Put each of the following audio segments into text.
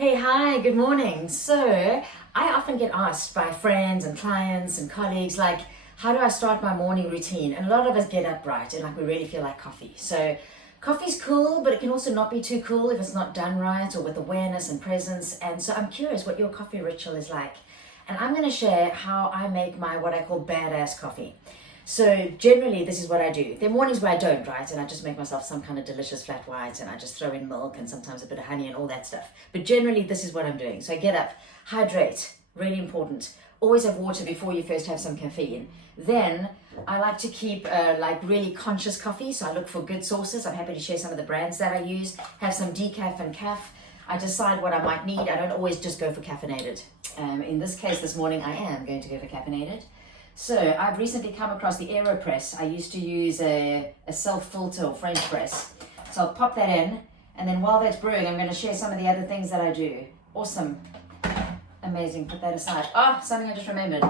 Hey, hi, good morning. So, I often get asked by friends and clients and colleagues, like, how do I start my morning routine? And a lot of us get up right and like we really feel like coffee. So, coffee's cool, but it can also not be too cool if it's not done right or with awareness and presence. And so, I'm curious what your coffee ritual is like. And I'm going to share how I make my what I call badass coffee. So generally this is what I do. There are mornings where I don't, right? And I just make myself some kind of delicious flat white and I just throw in milk and sometimes a bit of honey and all that stuff. But generally this is what I'm doing. So I get up, hydrate, really important. Always have water before you first have some caffeine. Then I like to keep like really conscious coffee. So I look for good sources. I'm happy to share some of the brands that I use. Have some decaf and caf. I decide what I might need. I don't always just go for caffeinated. In this case this morning I am going to go for caffeinated. So I've recently come across the AeroPress. I used to use a self-filter or French press. So I'll pop that in, and then while that's brewing, I'm going to share some of the other things that I do. Awesome. Amazing. Put that aside. Oh, something I just remembered.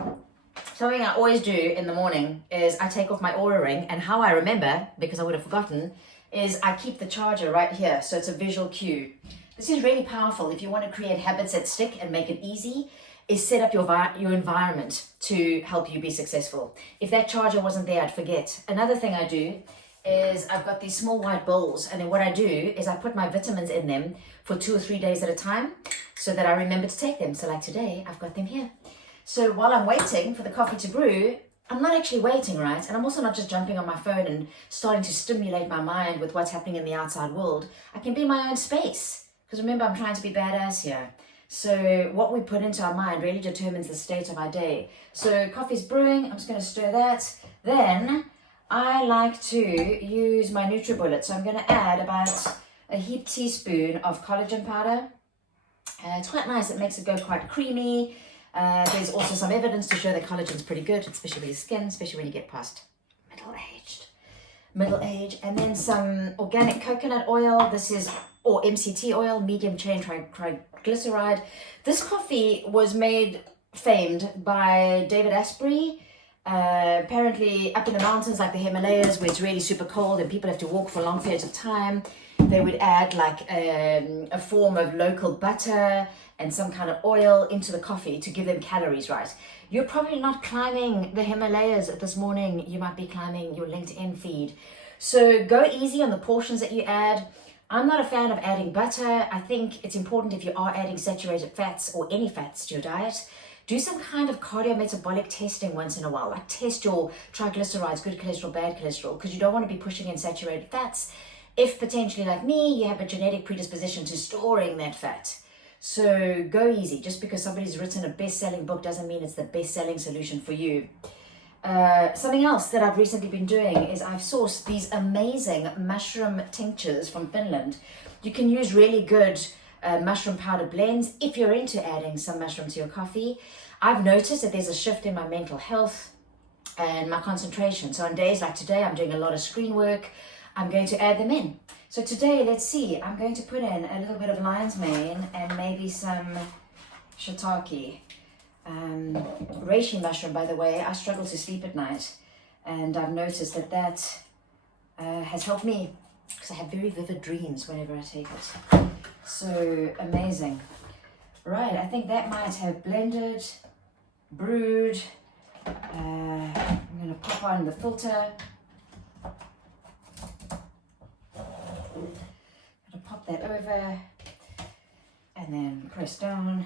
Something I always do in the morning is I take off my Aura ring, and how I remember, because I would have forgotten, is I keep the charger right here, so it's a visual cue. This is really powerful if you want to create habits that stick and make it easy. Is set up your environment to help you be successful. If that charger wasn't there, I'd forget. Another thing I do is I've got these small white bowls, and then what I do is I put my vitamins in them for 2 or 3 days at a time so that I remember to take them. So like today, I've got them here. So while I'm waiting for the coffee to brew, I'm not actually waiting, right? And I'm also not just jumping on my phone and starting to stimulate my mind with what's happening in the outside world. I can be in my own space. Because remember, I'm trying to be badass here. So what we put into our mind really determines the state of our day. So coffee's brewing, I'm just going to stir that. Then I like to use my NutriBullet. So I'm going to add about a heaped teaspoon of collagen powder. It's quite nice, it makes it go quite creamy. There's also some evidence to show that collagen's pretty good, especially with your skin, especially when you get past middle age. And then some organic coconut oil. This is, or MCT oil, medium chain triglyceride. This coffee was made famed by David Asprey. Apparently up in the mountains like the Himalayas where it's really super cold and people have to walk for long periods of time, they would add like a form of local butter and some kind of oil into the coffee to give them calories right. You're probably not climbing the Himalayas this morning. You might be climbing your LinkedIn feed. So go easy on the portions that you add. I'm not a fan of adding butter. I think it's important if you are adding saturated fats or any fats to your diet, do some kind of cardiometabolic testing once in a while. Like test your triglycerides, good cholesterol, bad cholesterol, because you don't want to be pushing in saturated fats if potentially like me, you have a genetic predisposition to storing that fat. So go easy. Just because somebody's written a best-selling book doesn't mean it's the best-selling solution for you. Something else that I've recently been doing is I've sourced these amazing mushroom tinctures from Finland. You can use really good mushroom powder blends if you're into adding some mushroom to your coffee. I've noticed that there's a shift in my mental health and my concentration. So on days like today, I'm doing a lot of screen work. I'm going to add them in. So today, let's see, I'm going to put in a little bit of lion's mane and maybe some shiitake. Reishi mushroom, by the way, I struggle to sleep at night, and I've noticed that has helped me because I have very vivid dreams whenever I take it. So amazing. Right, I think that might have blended, brewed. I'm going to pop on the filter. Pop that over and then press down.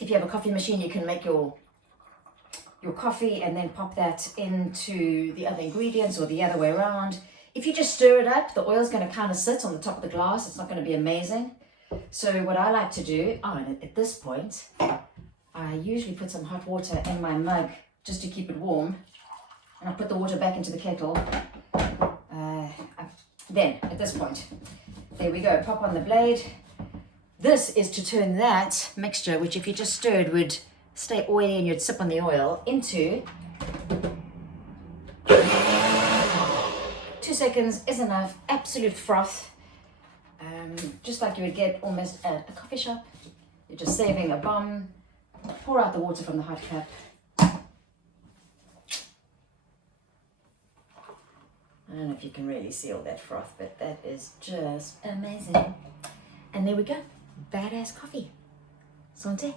If you have a coffee machine, you can make your coffee and then pop that into the other ingredients or the other way around. If you just stir it up, the oil's going to kind of sit on the top of the glass. It's not going to be amazing. So what I like to do, and at this point, I usually put some hot water in my mug just to keep it warm. And I put the water back into the kettle. Then, at this point, there we go, pop on the blade. This is to turn that mixture, which if you just stirred would stay oily and you'd sip on the oil, into 2 seconds is enough, absolute froth. Just like you would get almost at a coffee shop. You're just saving a bomb. Pour out the water from the hot cup. I don't know if you can really see all that froth, but that is just amazing. And there we go. Badass coffee. Santé.